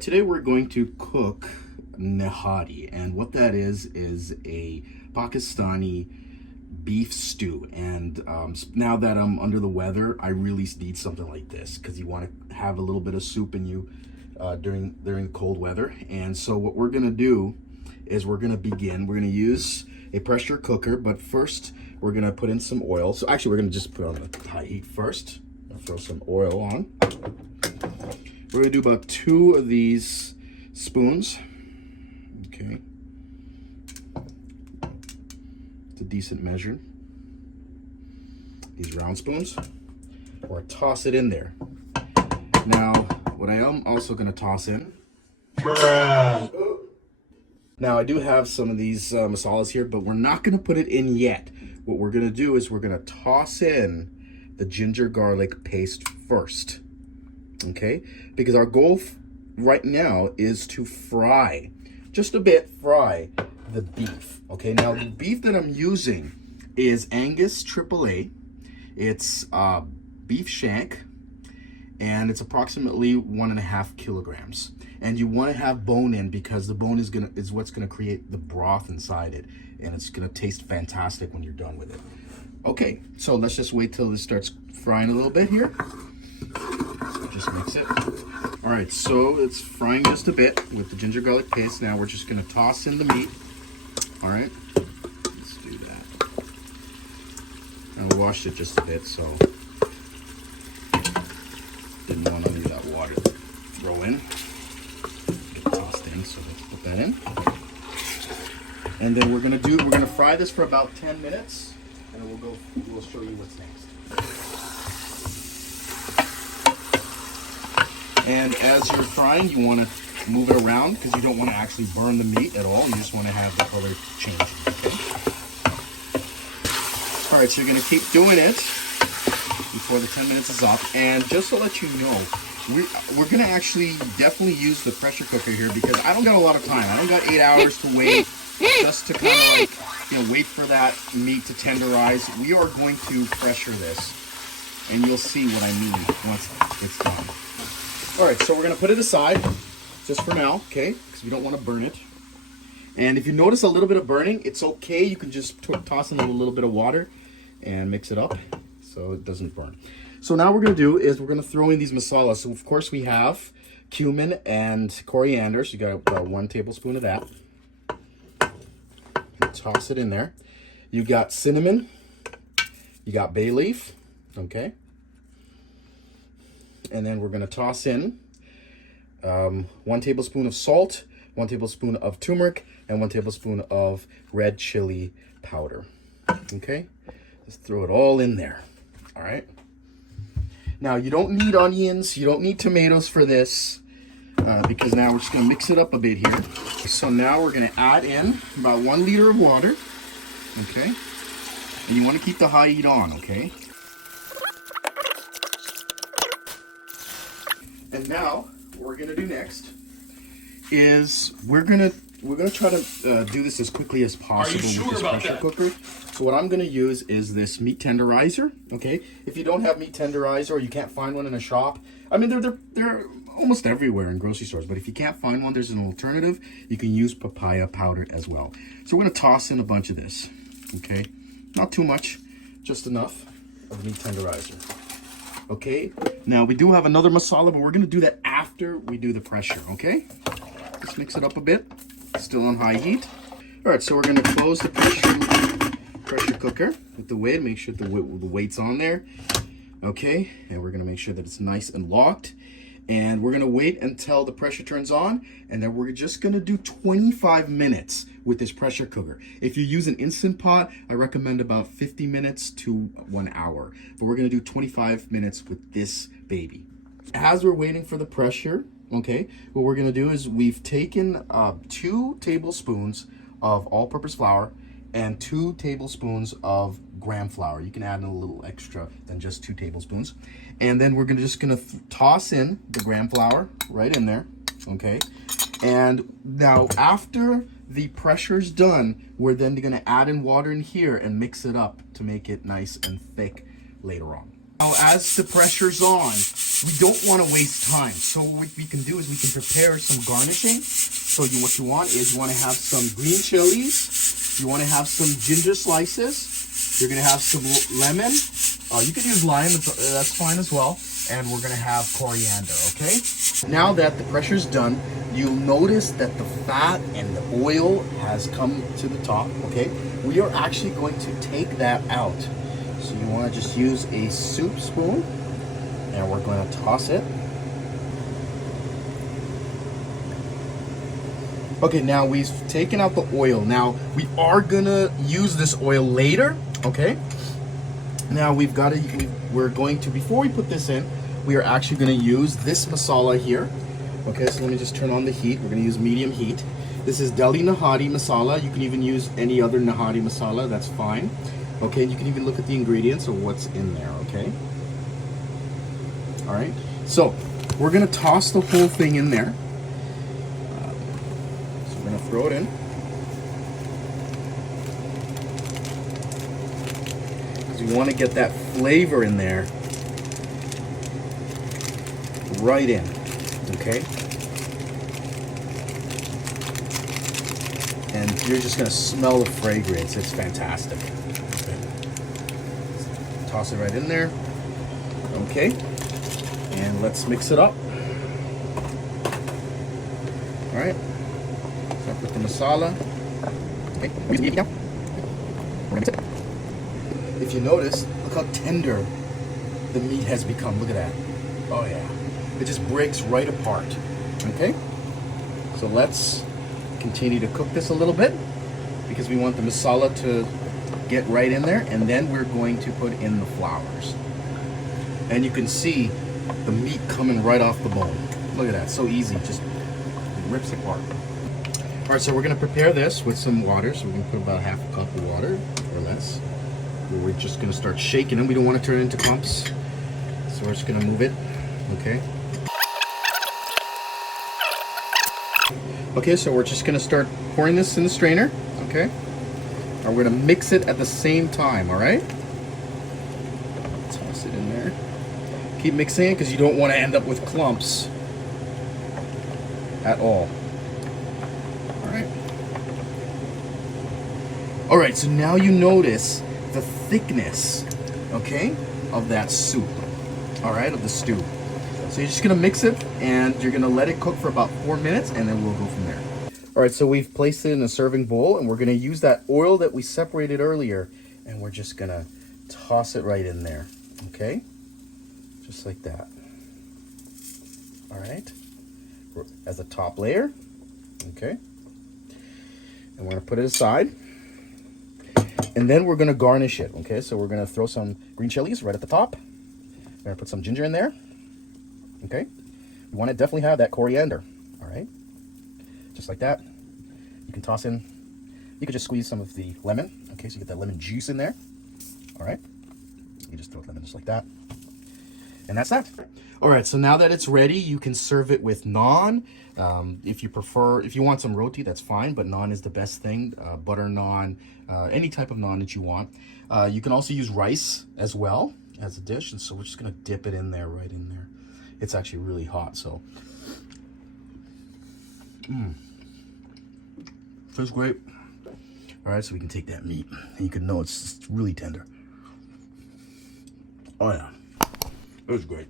right, today we're going to cook nihari, and what that is a Pakistani beef stew. And now that I'm under the weather, I really need something like this because you want to have a little bit of soup in you during cold weather. And so what we're gonna do is we're gonna use a pressure cooker, but first we're gonna put in some oil. So actually we're gonna just put on the high heat first. I'll throw some oil on. We're gonna do about 2 of these spoons. Okay. It's a decent measure. These round spoons. Or toss it in there. Now, what I am also gonna toss in. Now I do have some of these masalas here, but we're not gonna put it in yet. What we're gonna do is we're gonna toss in the ginger garlic paste first. Okay, because our goal right now is to fry, just a bit, fry the beef. Okay, now the beef that I'm using is Angus AAA. It's beef shank, and it's approximately 1.5 kilograms. And you want to have bone in because the bone is what's gonna create the broth inside it, and it's gonna taste fantastic when you're done with it. Okay, so let's just wait till this starts frying a little bit here. Just mix it. All right, so it's frying just a bit with the ginger garlic paste. Now we're just gonna toss in the meat. All right, let's do that. I washed it just a bit, so didn't want any of that water to throw in. Get it tossed in, so let's put that in. And then we're gonna fry this for about 10 minutes, and we'll show you what's next. And as you're frying, you want to move it around because you don't want to actually burn the meat at all. You just want to have the color change. Okay? All right, so you're going to keep doing it before the 10 minutes is up. And just to let you know, we're going to actually definitely use the pressure cooker here because I don't got a lot of time. I don't got 8 hours to wait just to kind of wait for that meat to tenderize. We are going to pressure this, and you'll see what I mean once it's done. All right, so we're gonna put it aside just for now, okay? Because we don't want to burn it. And if you notice a little bit of burning, it's okay. You can just toss in a little bit of water and mix it up so it doesn't burn. So now what we're gonna do is we're gonna throw in these masalas. So of course we have cumin and coriander. So you got about 1 tablespoon of that. And toss it in there. You got cinnamon. You got bay leaf, okay? And then we're going to toss in 1 tablespoon of salt, 1 tablespoon of turmeric, and 1 tablespoon of red chili powder. Okay? Just throw it all in there. All right? Now, you don't need onions. You don't need tomatoes for this because now we're just going to mix it up a bit here. So now we're going to add in about 1 liter of water. Okay? And you want to keep the high heat on, okay? And now, what we're gonna do next is we're gonna try to do this as quickly as possible with this pressure cooker. So what I'm gonna use is this meat tenderizer. Okay, if you don't have meat tenderizer or you can't find one in a shop, I mean they're almost everywhere in grocery stores. But if you can't find one, there's an alternative. You can use papaya powder as well. So we're gonna toss in a bunch of this. Okay, not too much, just enough of meat tenderizer. Okay, now we do have another masala, but we're gonna do that after we do the pressure, okay? Let's mix it up a bit, still on high heat. All right, so we're gonna close the pressure cooker with the lid, make sure the weight's on there, okay? And we're gonna make sure that it's nice and locked. And we're gonna wait until the pressure turns on, and then we're just gonna do 25 minutes with this pressure cooker. If you use an Instant Pot, I recommend about 50 minutes to 1 hour. But we're gonna do 25 minutes with this baby. As we're waiting for the pressure, okay, what we're gonna do is we've taken 2 tablespoons of all-purpose flour and 2 tablespoons of graham flour. You can add in a little extra than just 2 tablespoons. And then we're just gonna toss in the graham flour right in there, okay? And now after the pressure's done, we're then gonna add in water in here and mix it up to make it nice and thick later on. Now as the pressure's on, we don't want to waste time. So what we can do is we can prepare some garnishing. So what you want is you want to have some green chilies. You want to have some ginger slices. You're going to have some lemon. You could use lime, that's fine as well. And we're going to have coriander, okay? Now that the pressure's done, you'll notice that the fat and the oil has come to the top, okay? We are actually going to take that out. So you want to just use a soup spoon, and we're going to toss it. Okay, now we've taken out the oil. Now, we are going to use this oil later, okay? Now we're going to, before we put this in, we are actually going to use this masala here. Okay, so let me just turn on the heat. We're going to use medium heat. This is Delhi Nihari masala. You can even use any other Nihari masala, that's fine. Okay, you can even look at the ingredients of what's in there, okay? All right, so we're going to toss the whole thing in there. So we're going to throw it in. You want to get that flavor in there right in, okay? And you're just going to smell the fragrance. It's fantastic. Okay. Toss it right in there. Okay. And let's mix it up. All right. So I put the masala. Okay. We're going to mix it. If you notice, look how tender the meat has become. Look at that. Oh yeah. It just breaks right apart. Okay? So let's continue to cook this a little bit because we want the masala to get right in there, and then we're going to put in the flours. And you can see the meat coming right off the bone. Look at that. So easy. Just rips apart. All right, so we're going to prepare this with some water. So we're going to put about half a cup of water or less. We're just going to start shaking them. We don't want to turn it into clumps. So we're just going to move it. Okay. Okay, so we're just going to start pouring this in the strainer. Okay. And we're going to mix it at the same time, all right? Toss it in there. Keep mixing it because you don't want to end up with clumps at all. All right. All right, so now you notice the thickness, okay, of that soup, all right, of the stew. So you're just gonna mix it and you're gonna let it cook for about 4 minutes, and then we'll go from there. All right, so we've placed it in a serving bowl, and we're gonna use that oil that we separated earlier, and we're just gonna toss it right in there, okay? Just like that. All right, as a top layer, okay? And we're gonna put it aside. And then we're going to garnish it, okay? So we're going to throw some green chilies right at the top. We're going to put some ginger in there, okay? You want to definitely have that coriander, all right? Just like that. You can toss in, you could just squeeze some of the lemon, okay? So you get that lemon juice in there, all right? You just throw lemon just like that. And that's that. All right, so now that it's ready, you can serve it with naan. If you want some roti, that's fine, but naan is the best thing. Butter naan, any type of naan that you want. You can also use rice as well as a dish, and so we're just gonna dip it in there, right in there. It's actually really hot, so. Feels great. All right, so we can take that meat, and you can know it's really tender. Oh yeah, it was great.